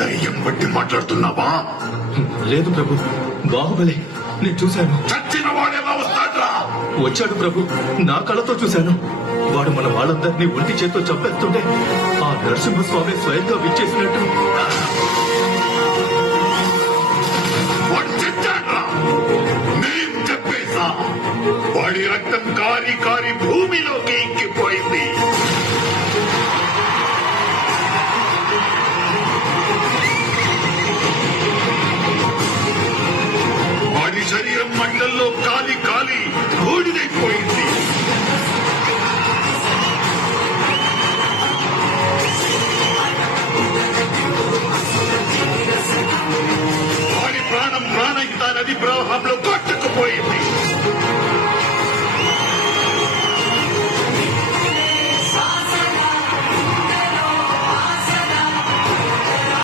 దయ్యం బట్టి మాట్లాడుతున్నావా? లేదు ప్రభు, బాహుబలి నేను చూశాను. చచ్చిన వాడేలా వస్తాడ్రా? వచ్చాడు ప్రభు, నా కళ్ళతో చూశాను. వాడు మన వాళ్ళందరినీ ఒంటి చేత్తో చంపేస్తుంటే ఆ నరసింహస్వామి స్వయంగా విచ్చేసినట్టు. వాడు చచ్చాడ్రా, మేం చెప్పేసా. వాడి రక్తం కారి కారి భూమిలోకి ఎక్కిపోయింది. వాడి శరీరం మంటల్లో కాలి కాలి బూడిదైపోయింది. వాడి ప్రాణం ప్రాణహిత నది ప్రవాహంలో